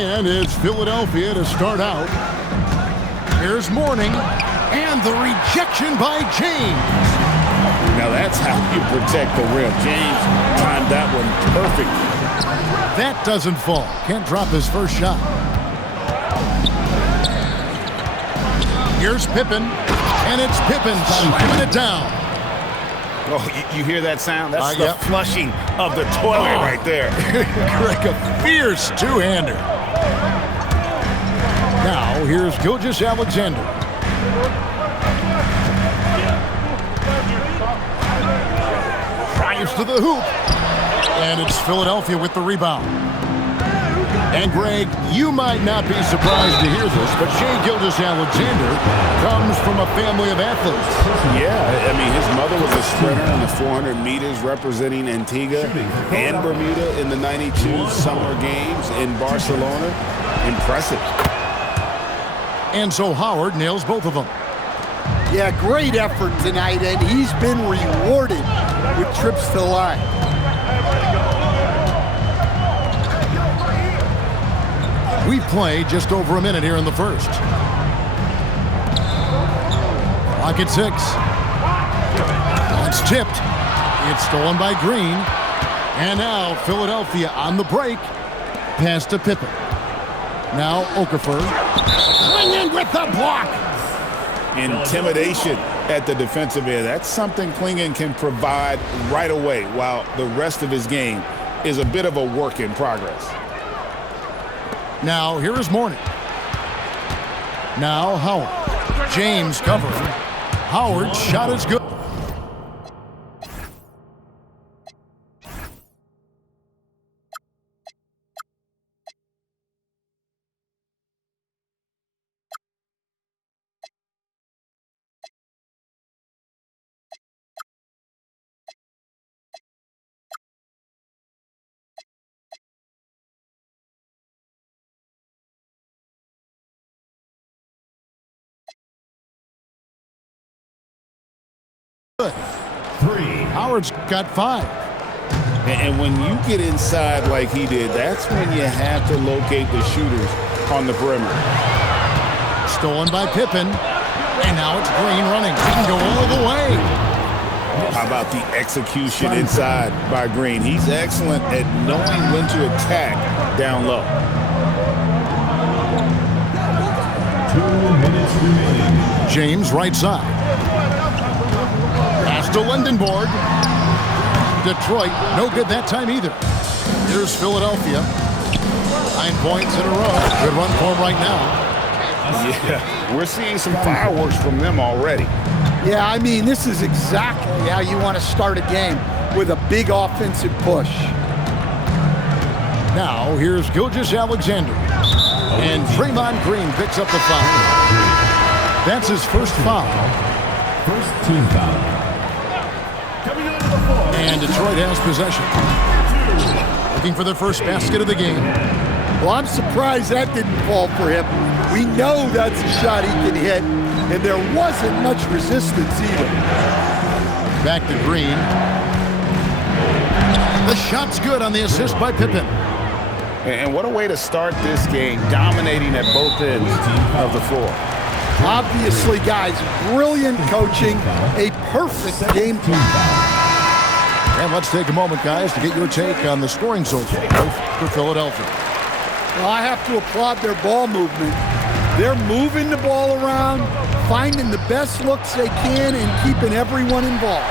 And it's Philadelphia to start out. Here's Mourning, and the rejection by James. Now that's how you protect the rim. James timed that one perfectly. That doesn't fall. Can't drop his first shot. Here's Pippen, and it's Pippen slamming it down. Oh, you hear that sound? That's the flushing of the toilet right there. Like a fierce two-hander. Now, here's Gilgeous-Alexander. Drives to the hoop. And it's Philadelphia with the rebound. And, Greg, you might not be surprised to hear this, but Shai Gilgeous-Alexander comes from a family of athletes. Yeah, I mean, his mother was a sprinter in the 400 meters representing Antigua and Bermuda in the 92 Summer Games in Barcelona. Impressive. And so Howard nails both of them. Yeah, great effort tonight, and he's been rewarded with trips to the line. We've played just over a minute here in the first. Clock at 6. It's tipped. It's stolen by Green. And now Philadelphia on the break. Pass to Pippen. Now Okafor. Clingan with the block. Intimidation at the defensive end. That's something Clingan can provide right away, while the rest of his game is a bit of a work in progress. Now here is Mourning. Now Howard. James covering. Howard's shot is good. Howard's got 5. And when you get inside like he did, that's when you have to locate the shooters on the perimeter. Stolen by Pippen. And now it's Green running. He can go all the way. How about the execution inside by Green? He's excellent at knowing when to attack down low. 2 minutes remaining. James right side. Pass to Lindenborg. Detroit, no good that time either. Here's Philadelphia. 9 points in a row. Good run for him right now. Yeah, we're seeing some fireworks from them already. Yeah, I mean, this is exactly how you want to start a game, with a big offensive push. Now, here's Gilgeous-Alexander. And Draymond Green picks up the foul. That's his first foul. First team foul. And Detroit has possession. Looking for their first basket of the game. Well, I'm surprised that didn't fall for him. We know that's a shot he can hit, and there wasn't much resistance either. Back to Green. The shot's good on the assist by Pippen. And what a way to start this game, dominating at both ends of the floor. Obviously, guys, brilliant coaching, a perfect game plan. And let's take a moment, guys, to get your take on the scoring so far for Philadelphia. Well, I have to applaud their ball movement. They're moving the ball around, finding the best looks they can, and keeping everyone involved.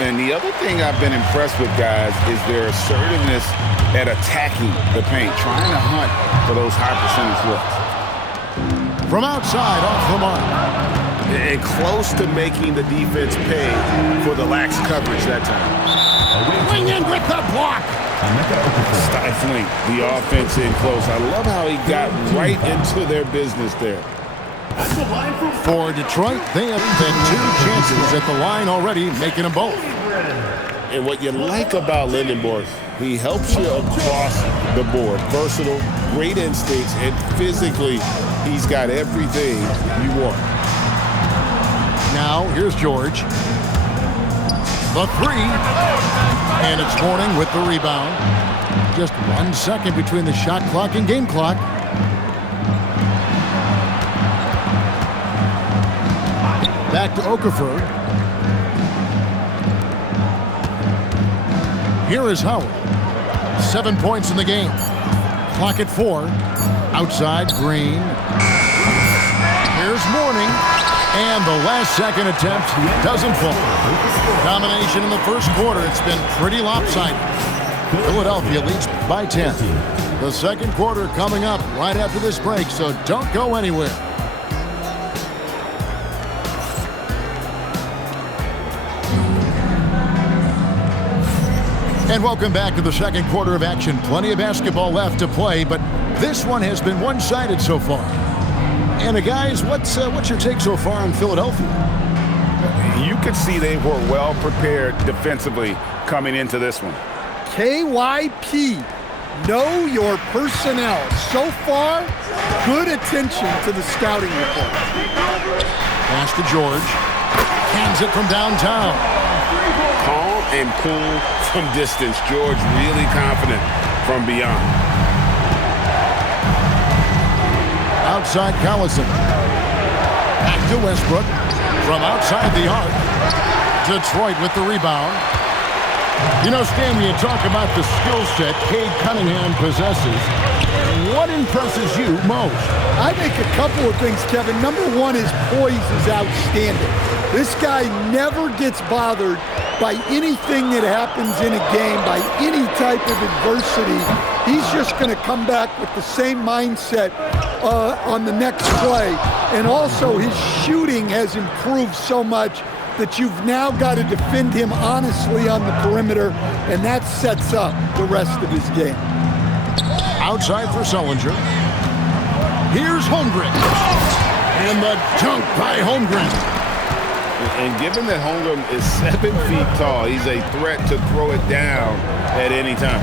And the other thing I've been impressed with, guys, is their assertiveness at attacking the paint, trying to hunt for those high percentage looks. From outside, off the mark. And close to making the defense pay for the lax coverage that time. Swing in with the block. Stifling the offense in close. I love how he got right into their business there. For Detroit, they have had 2 chances at the line already, making them both. And what you like about Lindenborg, he helps you across the board. Versatile, great instincts, and physically, he's got everything you want. Now, here's George. The 3. And it's Mourning with the rebound. Just 1 second between the shot clock and game clock. Back to Okafor. Here is Howard. 7 points in the game. Clock at 4. Outside, Green. Here's Mourning. And the last second attempt doesn't fall. Domination in the first quarter. It's been pretty lopsided. Philadelphia leads by 10. The second quarter coming up right after this break, so don't go anywhere. And welcome back to the second quarter of action. Plenty of basketball left to play, but this one has been one-sided so far. And guys, what's your take so far on Philadelphia? You could see they were well prepared defensively coming into this one. KYP, know your personnel. So far, good attention to the scouting report. Pass to George. Hands it from downtown. Calm and cool from distance. George really confident from beyond. Outside Collison. Back to Westbrook. From outside the arc. Detroit with the rebound. You know, Stan, when you talk about the skill set Cade Cunningham possesses, what impresses you most? I think a couple of things, Kevin. Number one, his poise is outstanding. This guy never gets bothered by anything that happens in a game, by any type of adversity. He's just going to come back with the same mindset on the next play. And also, his shooting has improved so much that you've now got to defend him honestly on the perimeter, and that sets up the rest of his game. Outside for Sullinger. Here's Holmgren. And the dunk by Holmgren. And given that Holmgren is 7 feet tall, he's a threat to throw it down at any time.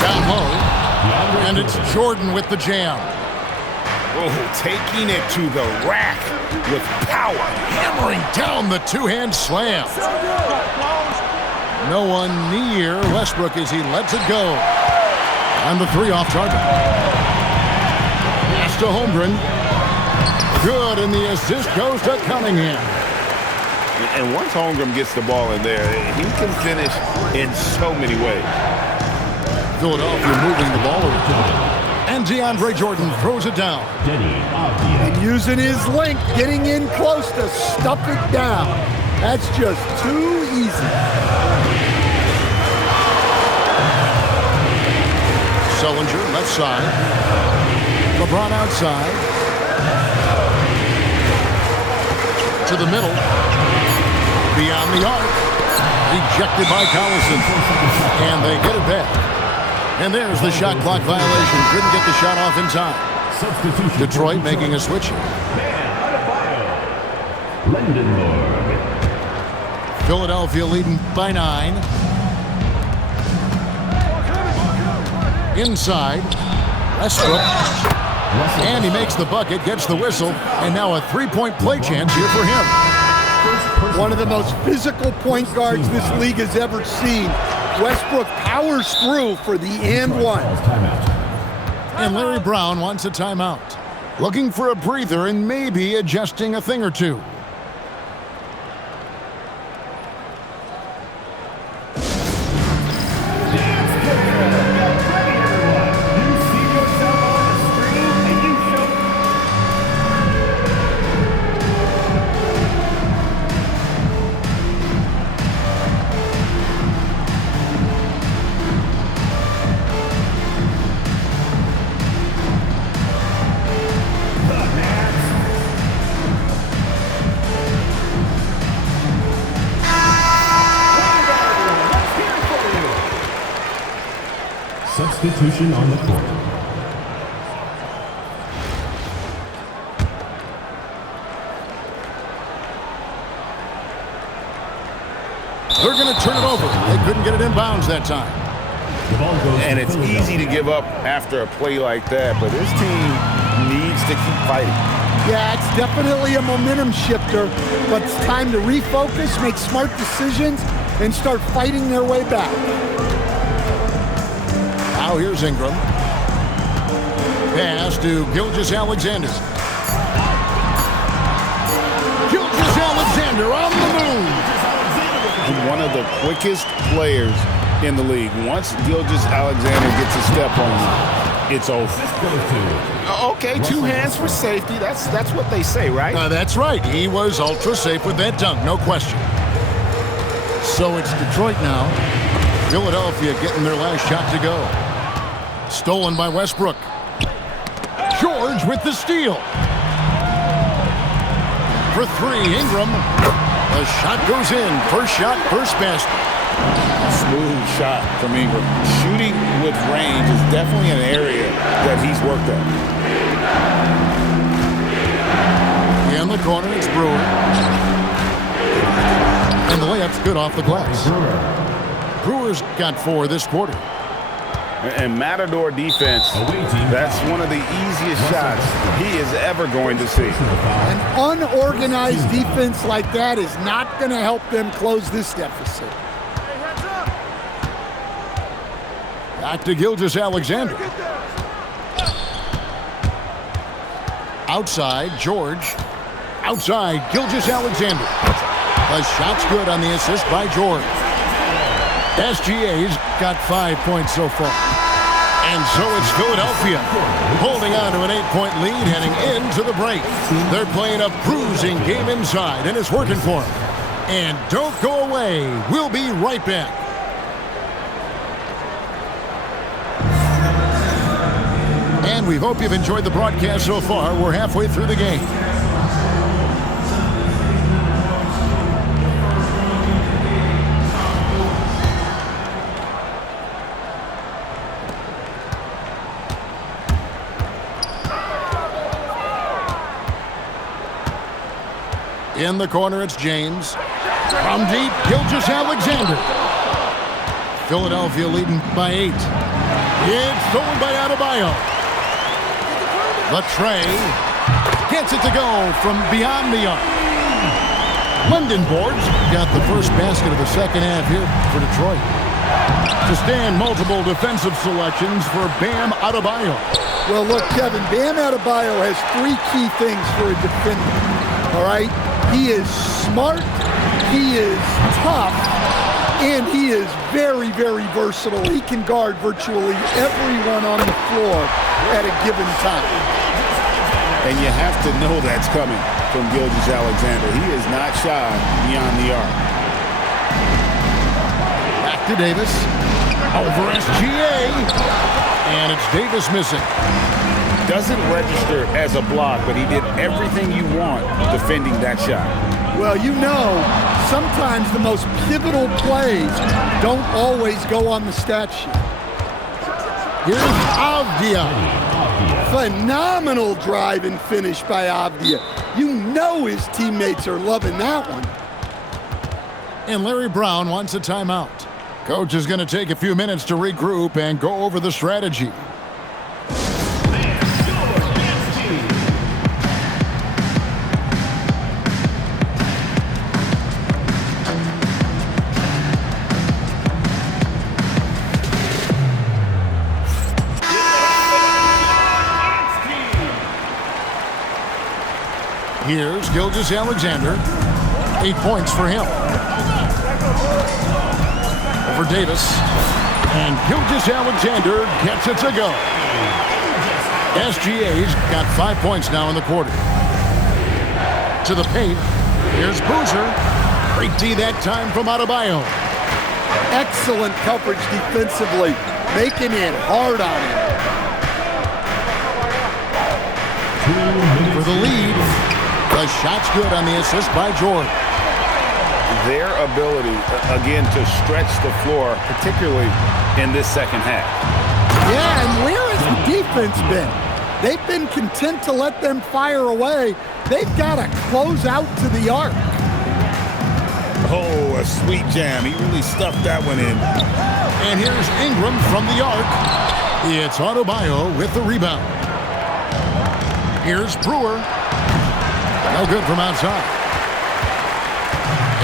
Down low. And it's Jordan with the jam. Oh, taking it to the rack with power. Hammering down the two-hand slam. No one near Westbrook as he lets it go. And the three off target. Pass to Holmgren. Good, and the assist goes to Cunningham. And once Holmgren gets the ball in there, he can finish in so many ways. Philadelphia moving the ball over. And DeAndre Jordan throws it down. And using his length, getting in close to stuff it down. That's just too easy. Sullinger, left side. LeBron outside. To the middle. Beyond the arc. Rejected by Collison. And they get it back. And there's the shot clock violation. Couldn't get the shot off in time. Detroit making a switch. Philadelphia leading by 9. Inside. Westbrook. And he makes the bucket, gets the whistle, and now a three-point play chance here for him. One of the most physical point guards this league has ever seen. Westbrook powers through for the and one. And Larry Brown wants a timeout. Looking for a breather and maybe adjusting a thing or two. Substitution on the court. They're going to turn it over. They couldn't get it in bounds that time. The ball goes And it's easy to give up after a play like that, but this team needs to keep fighting. Yeah, it's definitely a momentum shifter, but it's time to refocus, make smart decisions, and start fighting their way back. Now here's Ingram. Pass to Gilgeous-Alexander. Gilgeous-Alexander on the move. One of the quickest players in the league. Once Gilgeous-Alexander gets a step on him, it's over. Okay, 2 hands for safety. That's what they say, right? That's right. He was ultra safe with that dunk, no question. So it's Detroit now. Philadelphia getting their last shot to go. Stolen by Westbrook. George with the steal. For 3, Ingram. The shot goes in. First shot, first basket. Smooth shot from Ingram. Shooting with range is definitely an area that he's worked on. In the corner, it's Brewer. And the layup's good off the glass. Brewer's got 4 this quarter. And Matador defense, that's one of the easiest shots he is ever going to see. An unorganized defense like that is not going to help them close this deficit. Back to Gilgeous-Alexander. Outside, George. Outside, Gilgeous-Alexander. The shot's good on the assist by George. SGA's got 5 points so far. And so it's Philadelphia holding on to an 8-point lead heading into the break. They're playing a bruising game inside, and it's working for them. And don't go away. We'll be right back. And we hope you've enjoyed the broadcast so far. We're halfway through the game. In the corner, it's James. From deep, Gilgeous-Alexander. Philadelphia leading by 8. It's stolen by Adebayo. Latrey gets it to go from beyond the arc. Lindenborg's got the first basket of the second half here for Detroit. To stand multiple defensive selections for Bam Adebayo. Well, look, Kevin, Bam Adebayo has 3 key things for a defender, all right? He is smart, he is tough, and he is very, very versatile. He can guard virtually everyone on the floor at a given time. And you have to know that's coming from Gilgeous-Alexander. He is not shy beyond the arc. Back to Davis. Over SGA. And it's Davis missing. Doesn't register as a block, but he did everything you want defending that shot. Well, you know, sometimes the most pivotal plays don't always go on the stat sheet. Here's Avdia. Phenomenal drive and finish by Avdia. You know his teammates are loving that one. And Larry Brown wants a timeout. Coach is going to take a few minutes to regroup and go over the strategy. Here's Gilgeous-Alexander. 8 points for him. Over Davis. And Gilgeous-Alexander gets it to go. SGA's got 5 points now in the quarter. To the paint. Here's Boozer. Great D that time from Adebayo. Excellent coverage defensively, making it hard on him. For the lead. The shot's good on the assist by George. Their ability, again, to stretch the floor, particularly in this second half. Yeah, and where has the defense been? They've been content to let them fire away. They've got to close out to the arc. Oh, a sweet jam. He really stuffed that one in. And here's Ingram from the arc. It's Adebayo with the rebound. Here's Brewer. No good from outside.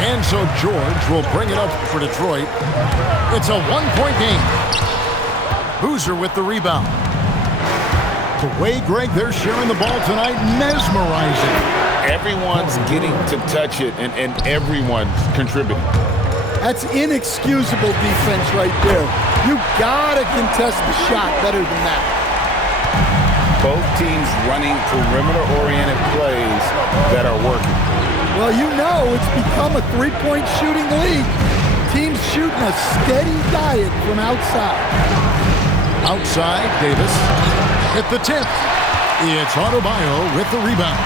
And so George will bring it up for Detroit. It's a 1-point game. Boozer with the rebound. The way, Greg, they're sharing the ball tonight, mesmerizing. Everyone's getting to touch it, and everyone's contributing. That's inexcusable defense right there. You gotta contest the shot better than that. Both teams running perimeter-oriented plays that are working. Well, you know it's become a three-point shooting league. Teams shooting a steady diet from outside. Outside, Davis hit the tip. It's Adebayo with the rebound.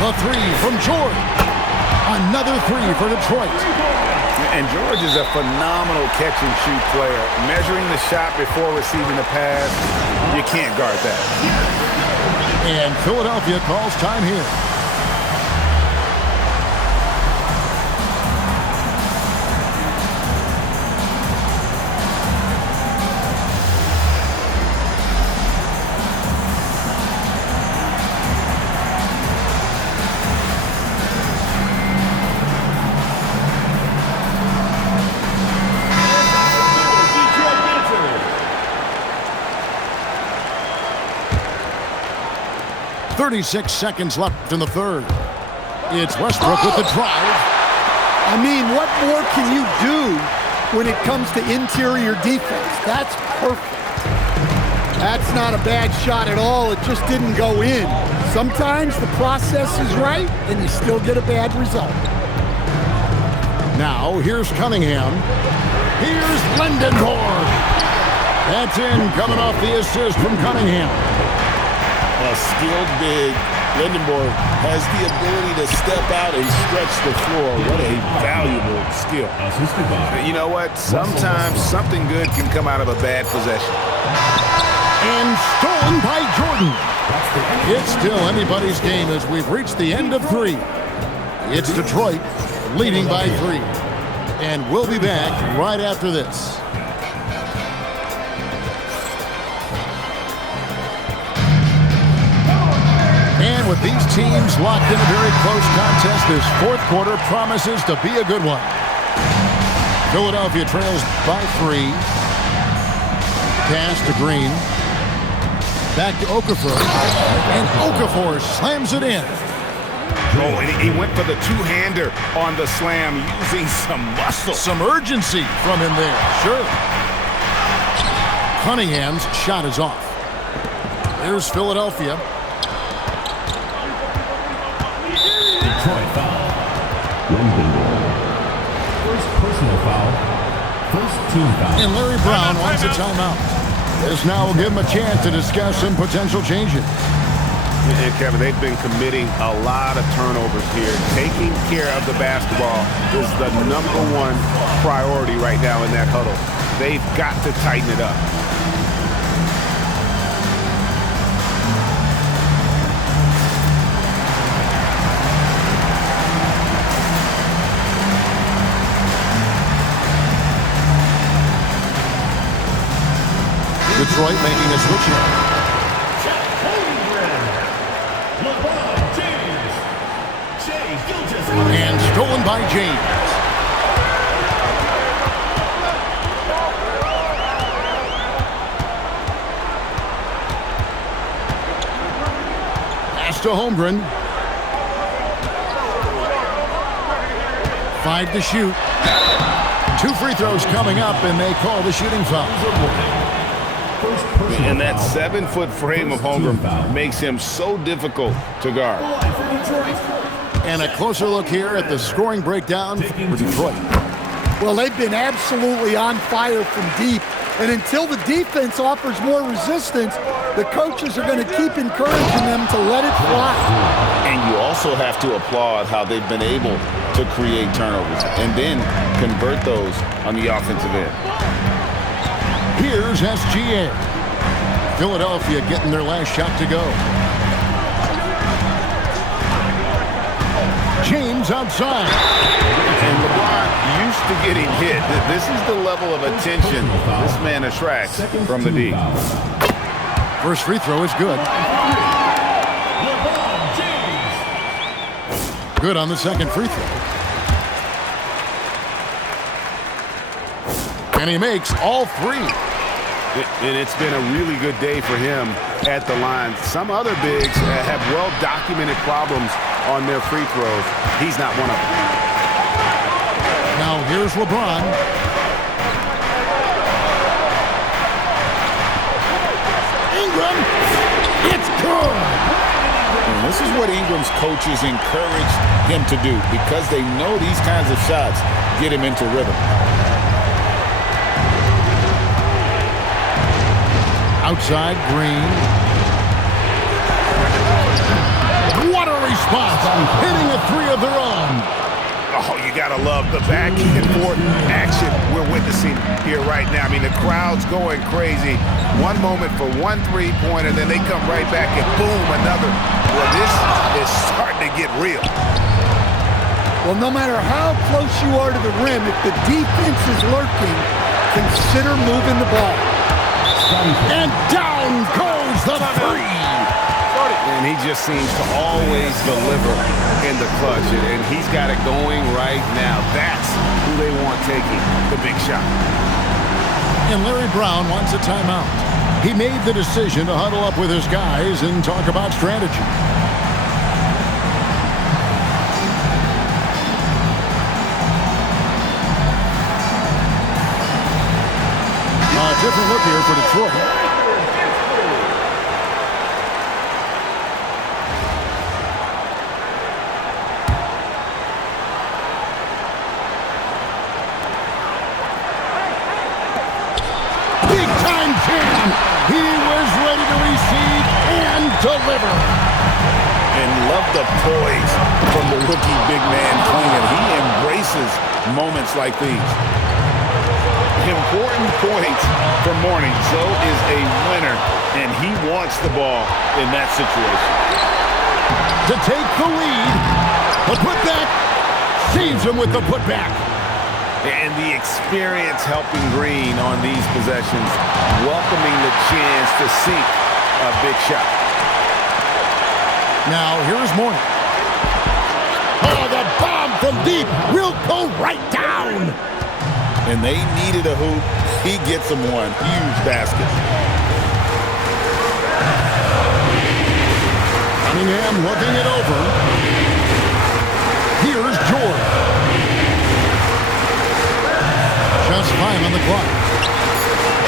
The three from George. Another three for Detroit. And George is a phenomenal catch-and-shoot player. Measuring the shot before receiving the pass, you can't guard that. And Philadelphia calls time here. .36 seconds left in the third. It's Westbrook with the drive. I mean, what more can you do when it comes to interior defense? That's perfect. That's not a bad shot at all. It just didn't go in. Sometimes the process is right, and you still get a bad result. Now, here's Cunningham. Here's Lindendorf. That's in, coming off the assist from Cunningham. A skilled big. Lindendorf has the ability to step out and stretch the floor. What a valuable skill. You know what? Sometimes something good can come out of a bad possession. And stolen by Jordan. It's still anybody's game as we've reached the end of three. It's Detroit leading by 3. And we'll be back right after this. And with these teams locked in a very close contest, this fourth quarter promises to be a good one. Philadelphia trails by 3. Pass to Green. Back to Okafor. And Okafor slams it in. Oh, and he went for the two-hander on the slam using some muscle. Some urgency from him there, sure. Cunningham's shot is off. Here's Philadelphia. Detroit foul. First personal foul. First team foul. And Larry Brown wants a timeout. This now will give him a chance to discuss some potential changes. And Kevin, they've been committing a lot of turnovers here. Taking care of the basketball is the #1 priority right now in that huddle. They've got to tighten it up. Detroit making a switch here. And stolen by James. Pass to Holmgren. 5 to shoot. 2 free throws coming up, and they call the shooting foul. And that 7-foot frame of Holmgren makes him so difficult to guard. And a closer look here at the scoring breakdown for Detroit. Well, they've been absolutely on fire from deep. And until the defense offers more resistance, the coaches are going to keep encouraging them to let it fly. And you also have to applaud how they've been able to create turnovers and then convert those on the offensive end. Here's SGA. Philadelphia getting their last shot to go. James outside. And LeBron used to getting hit. This is the level of attention this man attracts from the D. First free throw is good. Good on the second free throw. And he makes all 3. And it's been a really good day for him at the line. Some other bigs have well-documented problems on their free throws. He's not one of them. Now here's LeBron. Ingram. It's good. And this is what Ingram's coaches encourage him to do because they know these kinds of shots get him into rhythm. Outside, Green. What a response! Hitting a three of their own. Oh, you got to love the back and forth action we're witnessing here right now. I mean, the crowd's going crazy. One moment for one three-pointer, then they come right back and boom, another. Well, this is starting to get real. Well, no matter how close you are to the rim, if the defense is lurking, consider moving the ball. And down goes the three. And he just seems to always deliver in the clutch. And he's got it going right now. That's who they want taking the big shot. And Larry Brown wants a timeout. He made the decision to huddle up with his guys and talk about strategy. A different look here for Detroit. He was ready to receive and deliver. And love the poise from the rookie big man Klingon. He embraces moments like these. Important points for Mourning. So is a winner, and he wants the ball in that situation. To take the lead, the putback saves him with the putback. And the experience helping Green on these possessions, welcoming the chance to sink a big shot. Now, here's Mourning. Oh, the bomb from deep will go right down. And they needed a hoop. He gets them one. Huge basket. Cunningham looking it over. Here's George. Just 5 on the clock.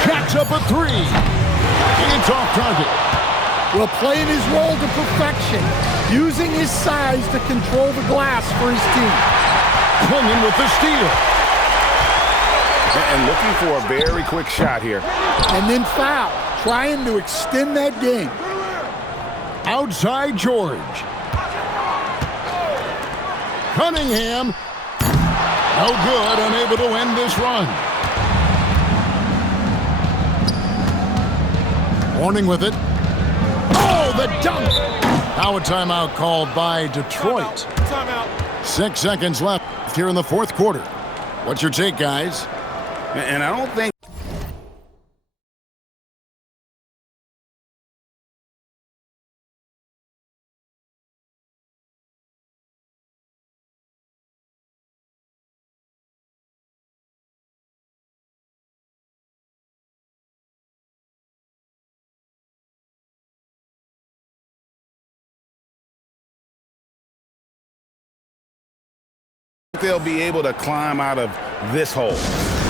Jacks up a three. It's off target. Well, playing his role to perfection, using his size to control the glass for his team. Klingon with the steal. And looking for a very quick shot here. And then foul, trying to extend that game. Outside George. Cunningham. No good, unable to end this run. Mourning with it. Oh, the dunk! Now a timeout called by Detroit. Timeout. 6 seconds left here in the fourth quarter. What's your take, guys? And I don't think they'll be able to climb out of this hole.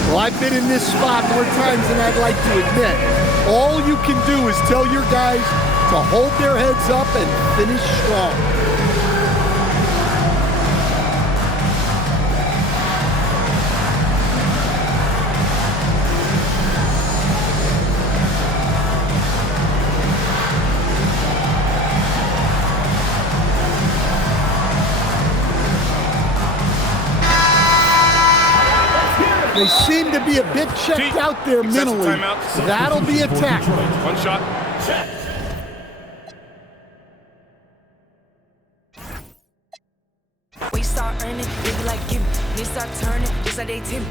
Well, I've been in this spot more times than I'd like to admit. All you can do is tell your guys to hold their heads up and finish strong. They seem to be a bit checked out there mentally. That'll be a tackle. One shot. We start earning, they be like, give me. They start turning, just like they Tim.